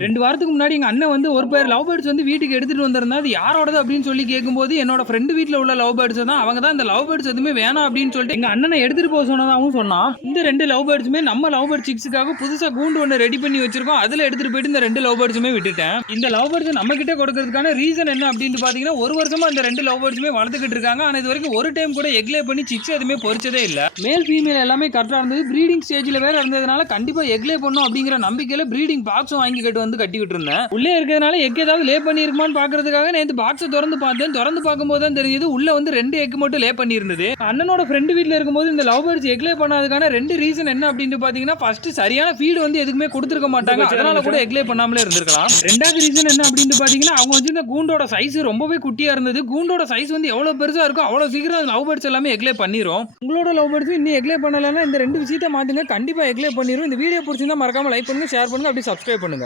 2 வாரத்துக்கு முன்னாடி எங்க அண்ணன் வந்து ஒரு பேர் லவ் பேர்ட்ஸ் வந்து வீட்டுக்கு எடுத்துட்டு வந்திருந்தா, அது யாரோடது அப்படின்னு சொல்லி கேட்கும்போது, என்னோட ஃப்ரெண்ட் வீட்ல உள்ள லவ் பேர்ட்ஸ் தான். அவங்க தான் இந்த லவ் பேர்ட்ஸ் எதுவுமே வேணாம் அப்படின்னு சொல்லிட்டு எங்க அண்ணனை எடுத்துட்டு போக சொன்னதாவும் சொன்னான். இந்த 2 லவ் பேர்ட்ஸுமே நம்ம லவ் பேர்ட் சிக்ஸுக்காக புதுசா கூண்டு ஒண்ணு ரெடி பண்ணி வச்சிருக்கோம். அதுல எடுத்துட்டு போயிட்டு இந்த 2 லவ் பேர்ட்ஸுமே விட்டுட்டேன். இந்த லவ் பேர்ட்ஸ் நம்ம கிட்ட கொடுக்கறதுக்கான ரீசன் என்ன அப்படின்னு பாத்தீங்கன்னா, ஒரு வருஷமா இந்த 2 லவ் பேர்ட்ஸுமே வளர்த்துக்கிட்டு இருக்காங்க. ஆனா இது வரைக்கும் ஒரு டைம் கூட எக் லே பண்ணி சிக்ஸ் எதுவுமே பொரிச்சதே இல்ல. மேல் ஃபீமேல் எல்லாமே கரெக்டா இருந்தது. ப்ரீடிங் ஸ்டேஜ்ல வேற இருந்ததுனால கண்டிப்பா எக் லே பண்ணும் அப்படிங்கிற நம்பிக்கையில ப்ரீடிங் பாக்ஸும் வாங்கிக்கிட்டு வந்து கட்டிக்கிட்டு இருந்தேன். உள்ளே இருக்கிறதுனால எக் ஏதாவது லே பண்ணியிருக்குமான்னு பாக்குறதுக்காக நேற்று பாக்ஸை திறந்து பார்த்தேன். திறந்து பார்க்கும்போது தான் தெரிஞ்சது உள்ள வந்து 2 எக் மட்டும் லே பண்ணியிருந்தது. அண்ணனோட ஃப்ரெண்டு வீட்டில் இருக்கும்போது இந்த லவ் பேர்ட்ஸ் எக் லே பண்ணாததுக்கான 2 ரீசன் என்ன அப்படின்னு பாத்தீங்கன்னா, ஃபர்ஸ்ட் சரியான ஃபீடு வந்து எதுக்குமே கொடுத்துருக்க மாட்டாங்க. அதனால கூட எக் லே பண்ணாமலே இருந்திருக்கலாம். ரெண்டாவது ரீசன் என்ன அப்படின்னு பாத்தீங்கன்னா, அவங்க வச்சிருந்த கூண்டோட சைஸ் ரொம்பவே குட்டியா இருந்தது. கூண்டோட சைஸ் வந்து எவ்வளவு பெருசா இருக்கோ அவ்வளவு சீக்கிரம் லவ் பேர்ட்ஸ் எல்லாமே எக் லே பண்ணிரும். உங்களோட லவ் பேர்ட்ஸ் இன்னும் எக் லே பண்ணலன்னா இந்த 2 விஷயத்தை மாத்துங்க. கண்டிப்பா எக் லே பண்ணிரும். இந்த வீடியோ பிடிச்சிருந்தா மறக்காம லைக் பண்ணுங்க, ஷேர் பண்ணுங்க, அப்படியே சப்ஸ்கிரைப் பண்ணுங்க.